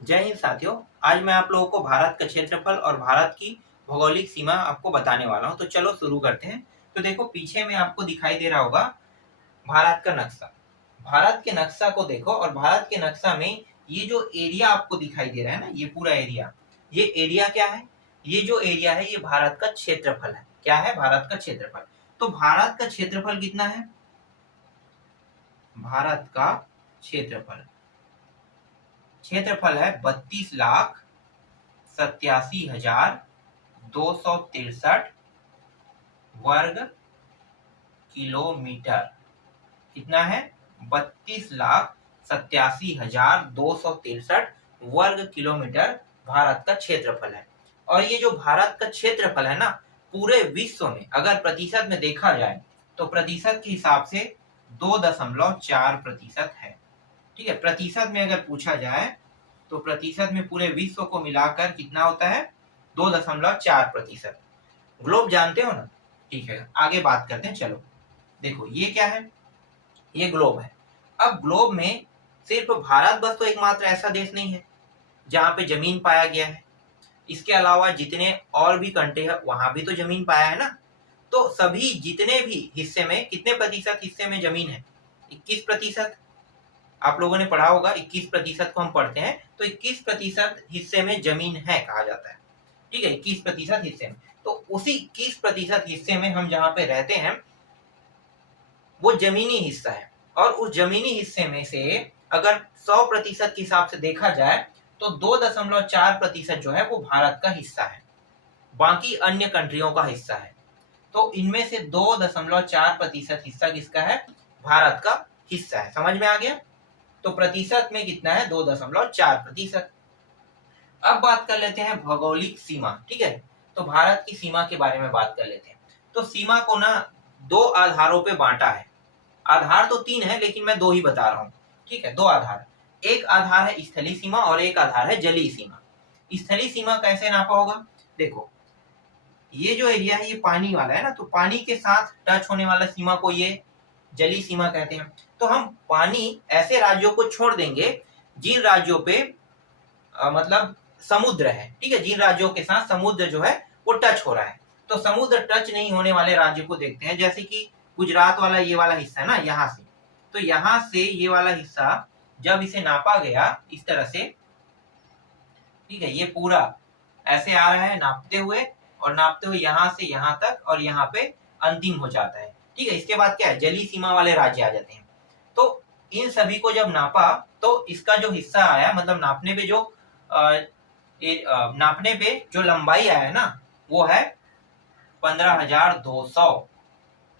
जय हिंद साथियों। आज मैं आप लोगों को भारत का क्षेत्रफल और भारत की भौगोलिक सीमा आपको बताने वाला हूं। तो चलो शुरू करते हैं। तो देखो, पीछे में आपको दिखाई दे रहा होगा भारत का नक्शा। भारत के नक्शा को देखो, और भारत के नक्शा में ये जो एरिया आपको दिखाई दे रहा है ना, ये पूरा एरिया, ये एरिया क्या है? ये जो एरिया है, ये भारत का क्षेत्रफल है। क्या है? भारत का क्षेत्रफल। तो भारत का क्षेत्रफल कितना है? भारत का क्षेत्रफल क्षेत्रफल है 32,87,263 वर्ग किलोमीटर। कितना है? 32,87,263 वर्ग किलोमीटर भारत का क्षेत्रफल है। और ये जो भारत का क्षेत्रफल है ना, पूरे विश्व में अगर प्रतिशत में देखा जाए तो प्रतिशत के हिसाब से 2.4% है। ठीक है, प्रतिशत में अगर पूछा जाए तो प्रतिशत में पूरे विश्व को मिलाकर कितना होता है? 2.4%। ग्लोब जानते हो ना? ठीक है, आगे बात करते हैं। चलो देखो, ये क्या है? ये ग्लोब है। अब ग्लोब में सिर्फ भारत बस तो एकमात्र ऐसा देश नहीं है जहां पे जमीन पाया गया है। इसके अलावा जितने और भी कंट्री है वहां भी तो जमीन पाया है ना। तो सभी जितने भी हिस्से में कितने प्रतिशत हिस्से में जमीन है? 21%। आप लोगों ने पढ़ा होगा 21% को हम पढ़ते हैं, तो 21% हिस्से में जमीन है कहा जाता है। ठीक है, 21% हिस्से में। तो उसी 21% हिस्से में हम जहां पे रहते हैं वो जमीनी हिस्सा है। और उस जमीनी हिस्से में से अगर 100% के हिसाब से देखा जाए तो 2.4% जो है वो भारत का हिस्सा है, बाकी अन्य कंट्रियों का हिस्सा है। तो इनमें से 2.4% हिस्सा किसका है? भारत का हिस्सा है। समझ में आ गया? तो प्रतिशत में कितना है? 2.4%। अब बात कर लेते हैं भौगोलिक सीमा। ठीक है, तो भारत की सीमा के बारे में बात कर लेते हैं। तो सीमा को ना दो आधारों पे बांटा है। आधार तो तीन है, लेकिन मैं दो ही बता रहा हूं। ठीक है, दो आधार। एक आधार है स्थलीय सीमा और एक आधार है जलीय सीमा। स्थलीय सीमा कैसे नापा होगा? देखो, ये जो एरिया है ये पानी वाला है ना, तो पानी के साथ टच होने वाला सीमा को ये जलीय सीमा कहते हैं। तो हम पानी ऐसे राज्यों को छोड़ देंगे जिन राज्यों पे मतलब समुद्र है। ठीक है, जिन राज्यों के साथ समुद्र जो है वो टच हो रहा है। तो समुद्र टच नहीं होने वाले राज्य को देखते हैं, जैसे कि गुजरात वाला ये वाला हिस्सा है ना, यहाँ से। तो यहाँ से ये वाला हिस्सा जब इसे नापा गया इस तरह से, ठीक है, ये पूरा ऐसे आ रहा है नापते हुए, और नापते हुए यहाँ से यहाँ तक, और यहाँ पे अंतिम हो जाता है। ठीक है, इसके बाद क्या है? जलीय सीमा वाले राज्य आ जाते हैं। तो इन सभी को जब नापा तो इसका जो हिस्सा आया, मतलब नापने पे जो नापने पे जो लंबाई आया ना, वो है 15,200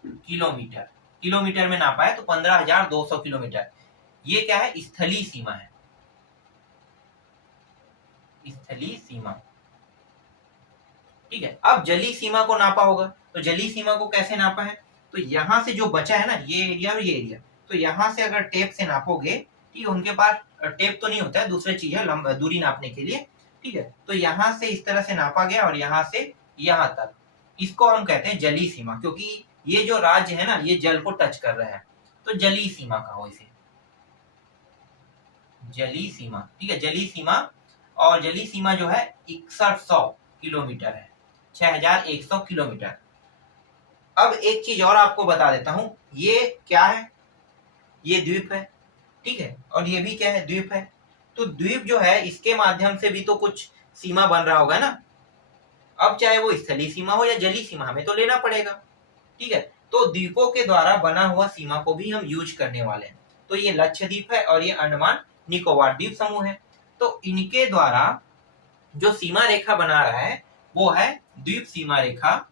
किलोमीटर। किलोमीटर में नापा है तो 15,200 किलोमीटर। ये क्या है? स्थलीय सीमा है। स्थलीय सीमा। ठीक है, अब जलीय सीमा को नापा होगा। तो जलीय सीमा को कैसे नापा है? तो यहां से जो बचा है ना, ये एरिया और ये एरिया, तो यहां से अगर टेप से नापोगे, ठीक है, उनके पास टेप तो नहीं होता है, दूसरी चीज है दूरी नापने के लिए। ठीक है, तो यहां से इस तरह से नापा गया और यहां से यहां तक, इसको हम कहते हैं जलीय सीमा, क्योंकि ये जो राज्य है ना ये जल को टच कर रहा है, तो जलीय सीमा कहो इसे। जलीय सीमा। ठीक है, जलीय सीमा। और जलीय सीमा जो है 6100 किलोमीटर है, 6100 किलोमीटर। अब एक चीज और आपको बता देता हूं, ये क्या है? ये द्वीप है। ठीक है, और ये भी क्या है? द्वीप है। तो द्वीप जो है इसके माध्यम से भी तो कुछ सीमा बन रहा होगा ना। अब चाहे वो स्थलीय सीमा हो या जलीय सीमा, हमें तो लेना पड़ेगा। ठीक है, तो द्वीपों के द्वारा बना हुआ सीमा को भी हम यूज करने वाले हैं। तो ये लक्षद्वीप है और ये अंडमान निकोबार द्वीप समूह है। तो इनके द्वारा जो सीमा रेखा बना रहा है वो है द्वीप सीमा रेखा।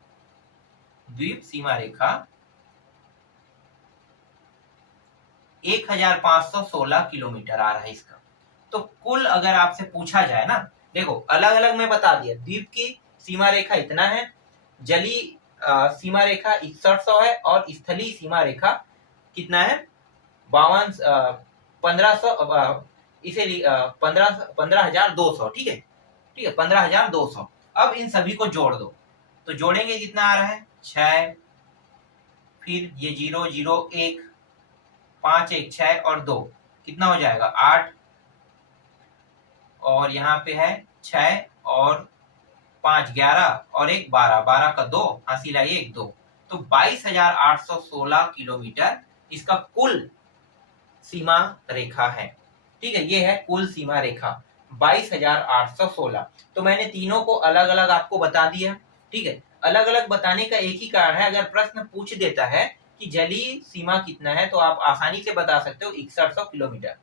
द्वीप सीमा रेखा 1516 किलोमीटर आ रहा है इसका। तो कुल अगर आपसे पूछा जाए ना, देखो अलग अलग मैं बता दिया, द्वीप की सीमा रेखा इतना है, जलीय सीमा रेखा 6100 है, और स्थलीय सीमा रेखा कितना है? 1500, इसे 15,200। ठीक है, ठीक है, 15,200। अब इन सभी को जोड़ दो, तो जोड़ेंगे कितना आ रहा है? 6, फिर ये 0 0 1, 5 1 6 और 2, कितना हो जाएगा? 8, और यहाँ पे है 6 और 5 11 और 1 12, 12 का 2, हासिल आई 1 2, तो 22,816 किलोमीटर इसका कुल सीमा रेखा है। ठीक है, ये है कुल सीमा रेखा 22,816। तो मैंने तीनों को अलग अलग आपको बता दिया। ठीक है, अलग अलग बताने का एक ही कारण है, अगर प्रश्न पूछ देता है कि जलीय सीमा कितना है तो आप आसानी से बता सकते हो 6100 किलोमीटर।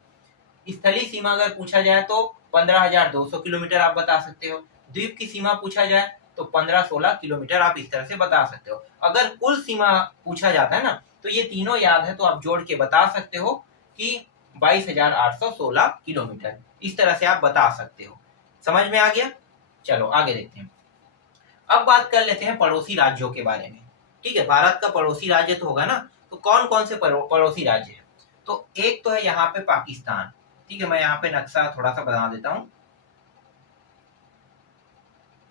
स्थलीय सीमा अगर पूछा जाए तो 15,200 किलोमीटर आप बता सकते हो। द्वीप की सीमा पूछा जाए तो 15-16 किलोमीटर आप इस तरह से बता सकते हो। अगर कुल सीमा पूछा जाता है ना तो ये तीनों याद है तो आप जोड़ के बता सकते हो कि 22,816 किलोमीटर, इस तरह से आप बता सकते हो। समझ में आ गया? चलो आगे देखते हैं। अब बात कर लेते हैं पड़ोसी राज्यों के बारे में। ठीक है, भारत का पड़ोसी राज्य तो होगा ना, तो कौन कौन से पड़ोसी राज्य है? तो एक तो है यहाँ पे पाकिस्तान। ठीक है, मैं यहाँ पे नक्शा थोड़ा सा बना देता हूँ।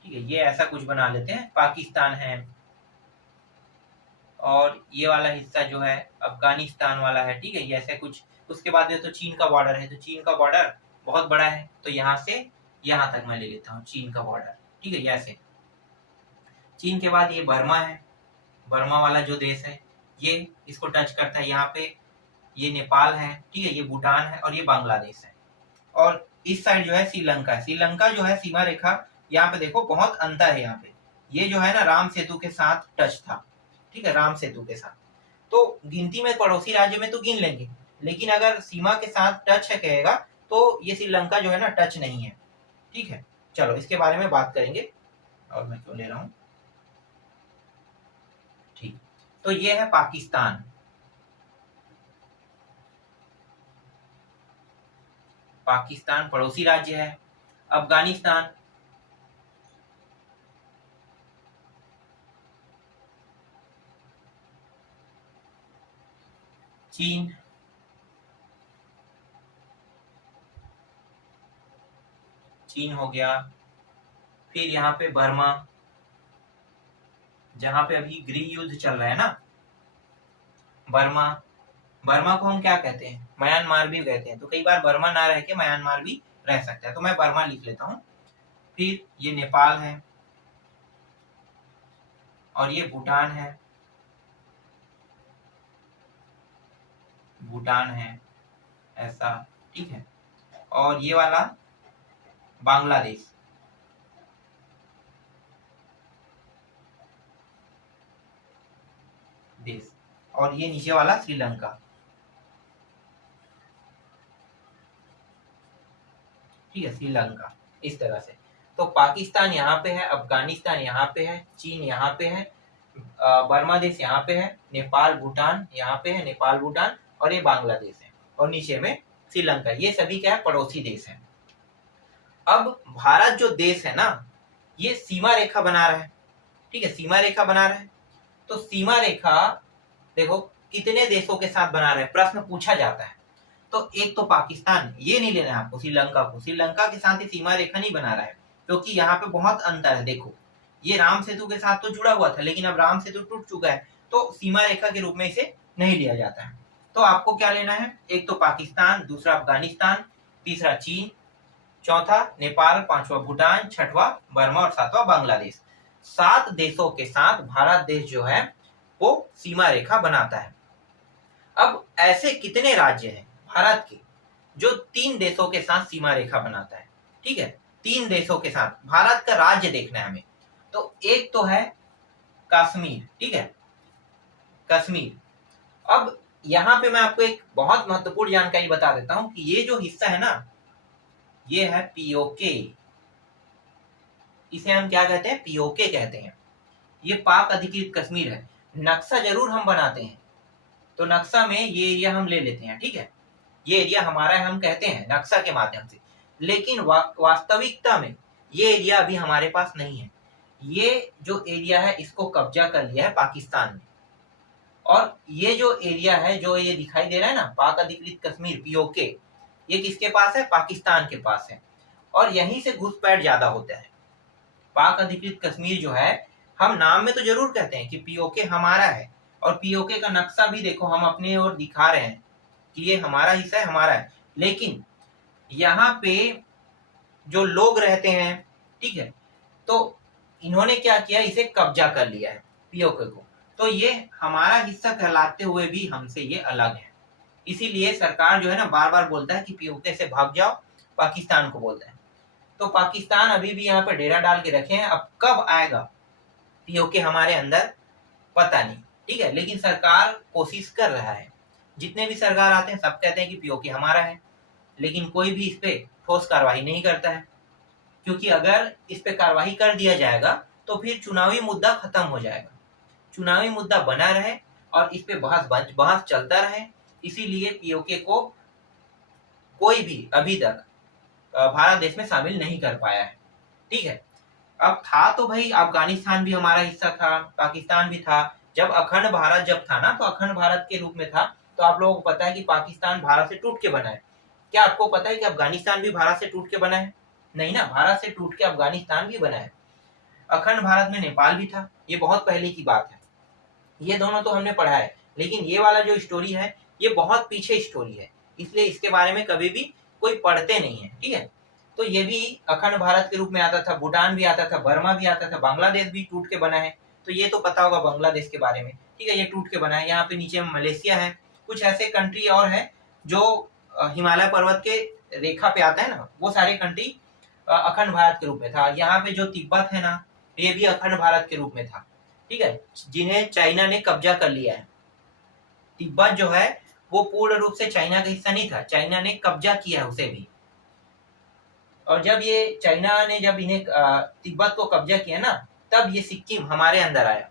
ठीक है, ये ऐसा कुछ बना लेते हैं, पाकिस्तान है, और ये वाला हिस्सा जो है अफगानिस्तान वाला है। ठीक है, ये ऐसे कुछ। उसके बाद ये तो चीन का बॉर्डर है, तो चीन का बॉर्डर बहुत बड़ा है, तो यहाँ से यहाँ तक मैं ले लेता हूँ चीन का बॉर्डर। ठीक है, ये ऐसे। चीन के बाद ये बर्मा है, बर्मा वाला जो देश है ये इसको टच करता है। यहाँ पे ये नेपाल है, ठीक है, ये भूटान है और ये बांग्लादेश है। और इस साइड जो है श्रीलंका है। श्रीलंका जो है सीमा रेखा, यहाँ पे देखो बहुत अंतर है। यहाँ पे ये जो है ना राम सेतु के साथ टच था। ठीक है, राम सेतु के साथ। तो गिनती में पड़ोसी राज्य में तो गिन लेंगे, लेकिन अगर सीमा के साथ टच है कहेगा तो ये श्रीलंका जो है ना टच नहीं है। ठीक है, चलो इसके बारे में बात करेंगे। और मैं क्यों ले रहा हूं? ठीक, तो ये है पाकिस्तान। पाकिस्तान पड़ोसी राज्य है। अफगानिस्तान, चीन, चीन हो गया। फिर यहाँ पे बर्मा, जहां पे अभी गृह युद्ध चल रहा है ना, बर्मा। बर्मा को हम क्या कहते हैं? म्यांमार भी कहते हैं, तो कई बार बर्मा ना रह के म्यांमार भी रह सकता है, तो मैं बर्मा लिख लेता हूँ। फिर ये नेपाल है और ये भूटान है, भूटान है ऐसा। ठीक है, और ये वाला बांग्लादेश, देश, और ये नीचे वाला श्रीलंका। ठीक है, श्रीलंका, इस तरह से। तो पाकिस्तान यहाँ पे है, अफगानिस्तान यहाँ पे है, चीन यहाँ पे है, बर्मा देश यहाँ पे है, नेपाल भूटान यहाँ पे है, नेपाल भूटान, और ये बांग्लादेश है, और नीचे में श्रीलंका। ये सभी क्या है? पड़ोसी देश है। अब भारत जो देश है ना, ये सीमा रेखा बना रहा है। ठीक है, सीमा रेखा बना रहा है। तो सीमा रेखा देखो कितने देशों के साथ बना रहा है, प्रश्न पूछा जाता है। तो एक तो पाकिस्तान, ये नहीं लेना है आपको, श्रीलंका को। श्रीलंका के साथ ही सीमा रेखा नहीं बना रहा है, क्योंकि यहाँ पे बहुत अंतर है। देखो ये राम सेतु के साथ तो जुड़ा हुआ था, लेकिन अब राम सेतु टूट चुका है, तो सीमा रेखा के रूप में इसे नहीं लिया जाता है। तो आपको क्या लेना है? एक तो पाकिस्तान, दूसरा अफगानिस्तान, तीसरा चीन, चौथा नेपाल, पांचवा भूटान, छठवा बर्मा और सातवां बांग्लादेश। 7 देशों के साथ भारत देश जो है वो सीमा रेखा बनाता है। अब ऐसे कितने राज्य हैं भारत के जो 3 देशों के साथ सीमा रेखा बनाता है? ठीक है, 3 देशों के साथ भारत का राज्य देखना है हमें। तो एक तो है कश्मीर। ठीक है, कश्मीर। अब यहाँ पे मैं आपको एक बहुत महत्वपूर्ण जानकारी बता देता हूं कि ये जो हिस्सा है ना, ये है पीओके। इसे हम क्या कहते हैं? पीओके कहते हैं। ये पाक अधिकृत कश्मीर है। नक्शा जरूर हम बनाते हैं, तो नक्शा में ये एरिया हम ले लेते हैं। ठीक है, ये एरिया हमारा है, हम कहते हैं नक्शा के माध्यम से, लेकिन वास्तविकता में ये एरिया अभी हमारे पास नहीं है। ये जो एरिया है इसको कब्जा कर लिया है पाकिस्तान ने। और ये जो एरिया है, जो ये दिखाई दे रहा है ना, पाक अधिकृत कश्मीर पीओके, ये किसके पास है? पाकिस्तान के पास है। और यहीं से घुसपैठ ज्यादा होता है। पाक अधिकृत कश्मीर जो है, हम नाम में तो जरूर कहते हैं कि पीओके हमारा है, और पीओके का नक्शा भी देखो हम अपने ओर दिखा रहे हैं कि ये हमारा हिस्सा है, हमारा है, लेकिन यहाँ पे जो लोग रहते हैं, ठीक है, तो इन्होंने क्या किया, इसे कब्जा कर लिया है पीओके को। तो ये हमारा हिस्सा कहलाते हुए भी हमसे ये अलग है। इसीलिए सरकार जो है ना बार बार बोलता है कि पीओके से भाग जाओ, पाकिस्तान को बोलता है। तो पाकिस्तान अभी भी यहाँ पे डेरा डाल के रखे हैं। अब कब आएगा पीओके हमारे अंदर पता नहीं, ठीक है, लेकिन सरकार कोशिश कर रहा है। जितने भी सरकार आते हैं सब कहते हैं कि पीओके हमारा है, लेकिन कोई भी इस पे ठोस कार्रवाई नहीं करता है, क्योंकि अगर इस पे कार्रवाई कर दिया जाएगा तो फिर चुनावी मुद्दा खत्म हो जाएगा, चुनावी मुद्दा बना रहे और इस पे बहस चलता रहे। इसीलिए पीओके को कोई भी अभी तक भारत देश में शामिल नहीं कर पाया है, ठीक है। अब था तो भाई अफगानिस्तान भी हमारा हिस्सा था, पाकिस्तान भी था। जब अखंड भारत जब था ना, तो अखंड भारत के रूप में था। तो आप लोगों को पता है कि पाकिस्तान भारत से टूट के बना है। क्या आपको पता है कि अफगानिस्तान भी भारत से टूट के बना है? नहीं ना, भारत से टूट के अफगानिस्तान भी बना है। अखंड भारत में नेपाल भी था, ये बहुत पहले की बात है। ये दोनों तो हमने पढ़ा है, लेकिन ये वाला जो स्टोरी है ये बहुत पीछे स्टोरी है, इसलिए इसके बारे में कभी भी कोई पढ़ते नहीं है, ठीक है। तो ये भी अखंड भारत के रूप में आता था, भूटान भी आता था, बर्मा भी आता था, बांग्लादेश भी टूट के बना है। तो ये तो पता होगा बांग्लादेश के बारे में, ठीक है, ये टूट के बना है। यहाँ पे नीचे मलेशिया है, कुछ ऐसे कंट्री और है जो हिमालय पर्वत के रेखा पे आता है ना, वो सारे कंट्री अखंड भारत के रूप में था। यहाँ पे जो तिब्बत है ना, ये भी अखंड भारत के रूप में था, ठीक है, जिन्हें चाइना ने कब्जा कर लिया है। तिब्बत जो है वो पूर्ण रूप से चाइना का हिस्सा नहीं था, चाइना ने कब्जा किया है उसे भी। और जब ये चाइना ने जब इन्हें तिब्बत को कब्जा किया ना, तब ये सिक्किम हमारे अंदर आया,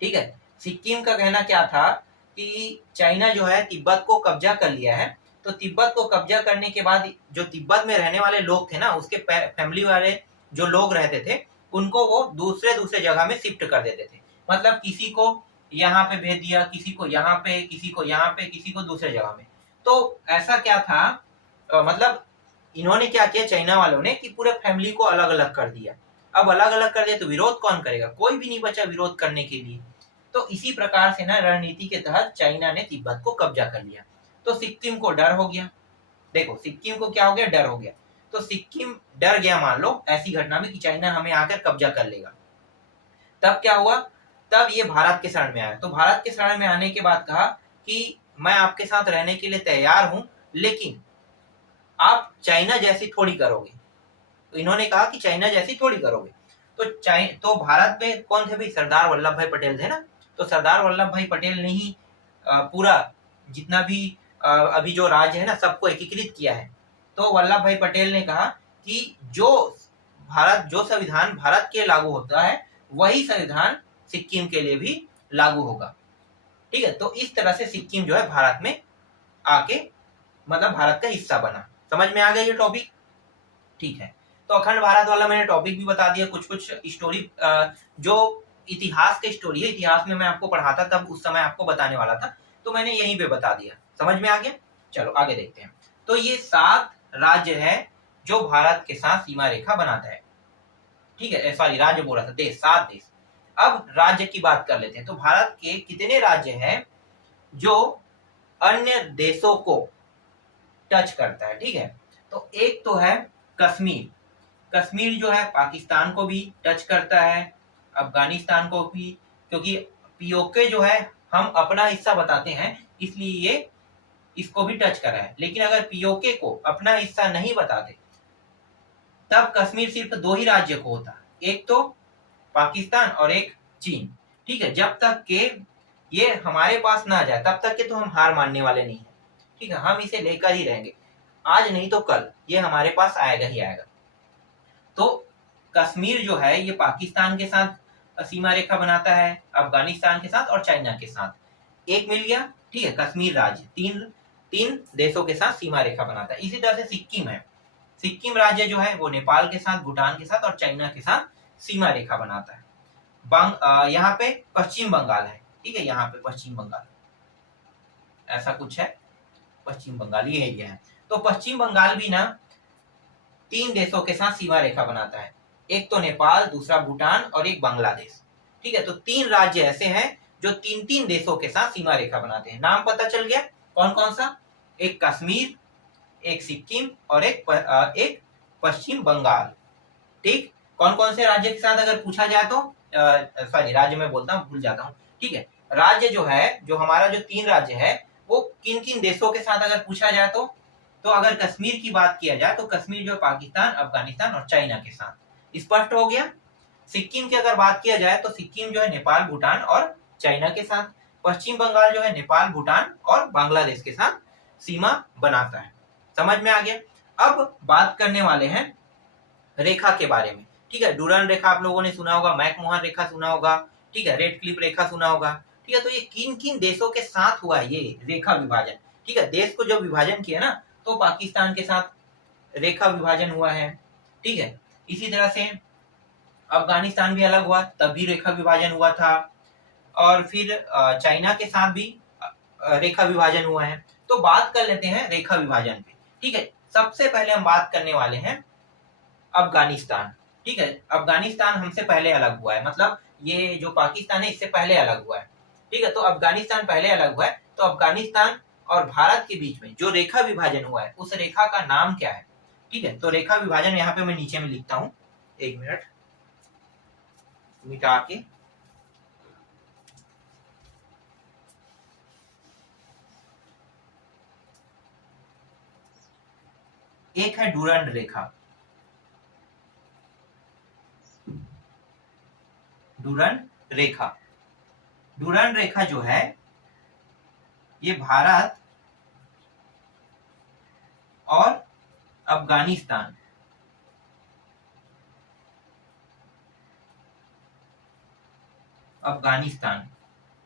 ठीक है। सिक्किम का कहना क्या था कि चाइना जो है तिब्बत को कब्जा कर लिया है, तो तिब्बत को कब्जा करने के बाद जो तिब्बत में रहने वाले लोग थे ना, उसके फैमिली वाले जो लोग रहते थे, उनको वो दूसरे दूसरे जगह में शिफ्ट कर देते थे। मतलब किसी को यहाँ पे भेज दिया, किसी को यहाँ पे, किसी को यहाँ पे, किसी को दूसरे जगह में। तो ऐसा क्या था, मतलब इन्होंने क्या किया चाइना वालों ने कि पूरे फैमिली को अलग अलग कर दिया। अब अलग अलग कर दिया तो विरोध कौन करेगा, कोई भी नहीं बचा विरोध करने के लिए। तो इसी प्रकार से ना रणनीति के तहत चाइना ने तिब्बत को कब्जा कर लिया। तो सिक्किम को डर हो गया, देखो सिक्किम को क्या हो गया, डर हो गया। तो सिक्किम डर गया, मान लो ऐसी घटना में कि चाइना हमें आकर कब्जा कर लेगा। तब क्या हुआ, तब ये भारत के शरण में आया। तो भारत के शरण में आने के बाद कहा कि मैं आपके साथ रहने के लिए तैयार हूं, लेकिन आप चाइना जैसी थोड़ी करोगे। तो इन्होंने कहा कि चाइना जैसी थोड़ी करोगे। तो भारत में कौन थे भाई, सरदार वल्लभ भाई पटेल थे ना। तो सरदार वल्लभ भाई पटेल ने ही पूरा जितना भी अभी जो राज्य है ना, सबको एकीकृत किया है। तो वल्लभ भाई पटेल ने कहा कि जो संविधान भारत के लागू होता है, वही संविधान सिक्किम के लिए भी लागू होगा, ठीक है। तो इस तरह से सिक्किम जो है भारत में आके मतलब भारत का हिस्सा बना। समझ में आ गया ये टॉपिक, ठीक है। तो अखंड भारत वाला मैंने टॉपिक भी बता दिया, कुछ कुछ स्टोरी जो इतिहास की स्टोरी है, इतिहास में मैं आपको पढ़ाता तब उस समय आपको बताने वाला था, तो मैंने यहीं पे बता दिया। समझ में आ गया, चलो आगे देखते हैं। तो ये 7 राज्य है जो भारत के साथ सीमा रेखा बनाता है, ठीक है, सॉरी राज्य बोला था, देश, 7 देश। अब राज्य की बात कर लेते हैं। तो भारत के कितने राज्य हैं जो अन्य देशों को टच करता है, ठीक है। तो एक तो है कश्मीर। कश्मीर जो है पाकिस्तान को भी टच करता है, अफगानिस्तान को भी, क्योंकि पीओके जो है हम अपना हिस्सा बताते हैं, इसलिए ये इसको भी टच कर रहा है। लेकिन अगर पीओके को अपना हिस्सा नहीं बताते, तब कश्मीर सिर्फ 2 ही राज्य को होता, एक तो पाकिस्तान और एक चीन, ठीक है। जब तक के ये हमारे पास ना आ जाए तब तक के तो हम हार मानने वाले नहीं है, ठीक है, हम इसे लेकर ही रहेंगे। आज नहीं तो कल ये हमारे पास आएगा ही आएगा। तो कश्मीर जो है ये पाकिस्तान के साथ सीमा रेखा बनाता है, अफगानिस्तान के साथ और चाइना के साथ। एक मिल गया, ठीक है, कश्मीर राज्य तीन देशों के साथ सीमा रेखा बनाता है। इसी तरह से सिक्किम है, सिक्किम राज्य जो है वो नेपाल के साथ, भूटान के साथ और चाइना के साथ सीमा रेखा बनाता है। यहाँ पे पश्चिम बंगाल है, ठीक है, यहाँ पे पश्चिम बंगाल ऐसा कुछ है, पश्चिम बंगाल ये है। तो पश्चिम बंगाल भी ना 3 देशों के साथ सीमा रेखा बनाता है, एक तो नेपाल, दूसरा भूटान और एक बांग्लादेश, ठीक है। तो 3 राज्य ऐसे हैं जो 3 देशों के साथ सीमा रेखा बनाते हैं। नाम पता चल गया कौन कौन सा, एक कश्मीर, एक सिक्किम और एक पश्चिम बंगाल। ठीक, कौन कौन से राज्य के साथ अगर पूछा जाए तो सॉरी राज्य में बोलता हूँ, भूल जाता हूँ। ठीक है, राज्य जो है, जो हमारा जो 3 राज्य है वो किन किन देशों के साथ अगर पूछा जाए तो अगर कश्मीर की बात किया जाए तो कश्मीर जो पाकिस्तान, अफगानिस्तान और चाइना के साथ। स्पष्ट हो गया। सिक्किम की अगर बात किया जाए तो सिक्किम जो है नेपाल, भूटान और चाइना के साथ। पश्चिम बंगाल जो है नेपाल, भूटान और बांग्लादेश के साथ सीमा बनाता है। समझ में आ गया। अब बात करने वाले हैं रेखा के बारे में। ठीक है, डूरन रेखा आप लोगों ने सुना होगा, मैकमोहन रेखा सुना होगा, ठीक है, रेड क्लिफ रेखा सुना होगा। ठीक है, तो ये किन किन देशों के साथ हुआ ये रेखा विभाजन। ठीक है, देश को जो विभाजन किया ना, तो पाकिस्तान के साथ रेखा विभाजन हुआ है। ठीक है, इसी तरह से अफगानिस्तान भी अलग हुआ, तब भी रेखा विभाजन हुआ था। और फिर चाइना के साथ भी रेखा विभाजन हुआ है। तो बात कर लेते हैं रेखा विभाजन पे। ठीक है, सबसे पहले हम बात करने वाले हैं अफगानिस्तान। ठीक है, अफगानिस्तान हमसे पहले अलग हुआ है, मतलब ये जो पाकिस्तान है इससे पहले अलग हुआ है। ठीक है, तो अफगानिस्तान पहले अलग हुआ है। तो अफगानिस्तान और भारत के बीच में जो रेखा विभाजन हुआ है उस रेखा का नाम क्या है। ठीक है, तो रेखा विभाजन यहाँ पे मैं नीचे में लिखता हूँ, 1 मिनट मिटा के। एक है डूरंड रेखा, डूरंड रेखा। डूरंड रेखा जो है ये भारत और अफगानिस्तान,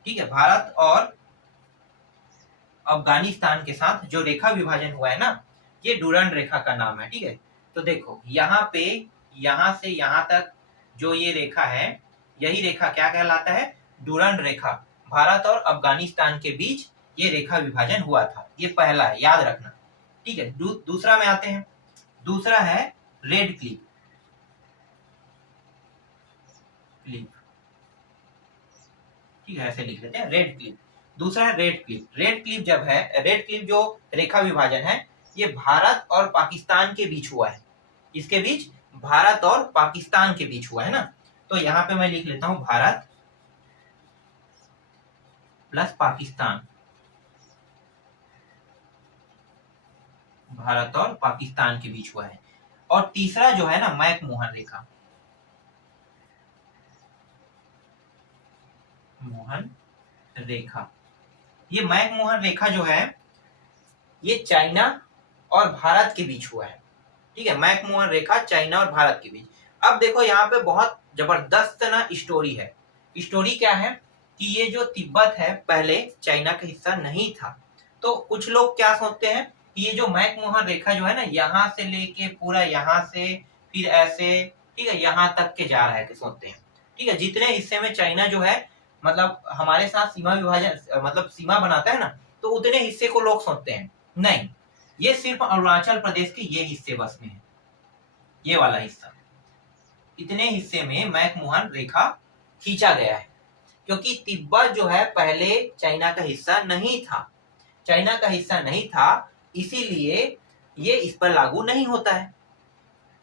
ठीक है, भारत और अफगानिस्तान के साथ जो रेखा विभाजन हुआ है ना, ये डूरंड रेखा का नाम है। ठीक है, तो देखो यहाँ पे, यहाँ से यहाँ तक जो ये रेखा है, यही रेखा क्या कहलाता है, डूरंड रेखा। भारत और अफगानिस्तान के बीच ये रेखा विभाजन हुआ था, ये पहला है, याद रखना। ठीक है, दूसरा में आते हैं। दूसरा है रेड क्लिफ। ठीक है, ऐसे लिख लेते हैं, रेड क्लिफ। दूसरा है रेड क्लिफ। रेड क्लिफ जब है, रेड क्लिफ जो रेखा विभाजन है ये भारत और पाकिस्तान के बीच हुआ है। इसके बीच, भारत और पाकिस्तान के बीच हुआ है ना। तो यहाँ पे मैं लिख लेता हूं भारत प्लस पाकिस्तान, भारत और पाकिस्तान के बीच हुआ है। और तीसरा जो है ना, मैकमोहन रेखा, मोहन रेखा। ये मैकमोहन रेखा जो है ये चाइना और भारत के बीच हुआ है। ठीक है, मैकमोहन रेखा चाइना और भारत के बीच। अब देखो यहाँ पे बहुत जबरदस्त ना स्टोरी है। स्टोरी क्या है कि ये जो तिब्बत है पहले चाइना का हिस्सा नहीं था। तो कुछ लोग क्या सोचते हैं कि ये जो मैकमोहन रेखा जो है ना, यहाँ से लेके पूरा यहाँ से फिर ऐसे, ठीक है, यहाँ तक के जा रहा है, सोचते हैं। ठीक है, जितने हिस्से में चाइना जो है मतलब हमारे साथ सीमा विभाजन मतलब सीमा बनाता है ना, तो उतने हिस्से को लोग सोचते हैं नहीं, ये सिर्फ अरुणाचल प्रदेश के ये हिस्से बस में है, ये वाला हिस्सा। इतने हिस्से में मैकमोहन रेखा खींचा गया है, क्योंकि तिब्बत जो है पहले चाइना का हिस्सा नहीं था। चाइना का हिस्सा नहीं था, इसीलिए ये इस पर लागू नहीं होता है।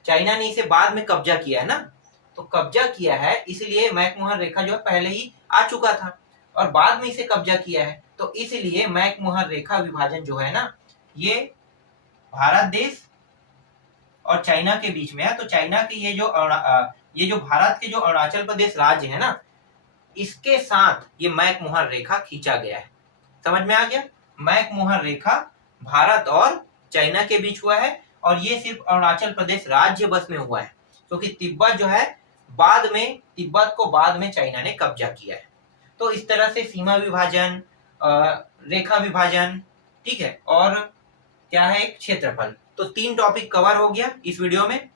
चाइना ने इसे बाद में कब्जा किया है ना, तो कब्जा किया है इसलिए मैकमोहन रेखा जो है पहले ही आ चुका था और बाद में इसे कब्जा किया है। तो इसलिए मैकमोहन रेखा विभाजन जो है ना, ये भारत देश और चाइना के बीच में है। तो चाइना के ये जो भारत के जो अरुणाचल प्रदेश राज्य है ना, इसके साथ ये मैकमोहन रेखा खींचा गया है। समझ में आ गया। मैकमोहन रेखा भारत और चाइना के बीच हुआ है और ये सिर्फ अरुणाचल प्रदेश राज्य बस में हुआ है, क्योंकि तिब्बत जो है तिब्बत को बाद में चाइना ने कब्जा किया है। तो इस तरह से सीमा विभाजन, रेखा विभाजन, ठीक है, और क्या है, एक क्षेत्रफल। तो 3 टॉपिक कवर हो गया इस वीडियो में।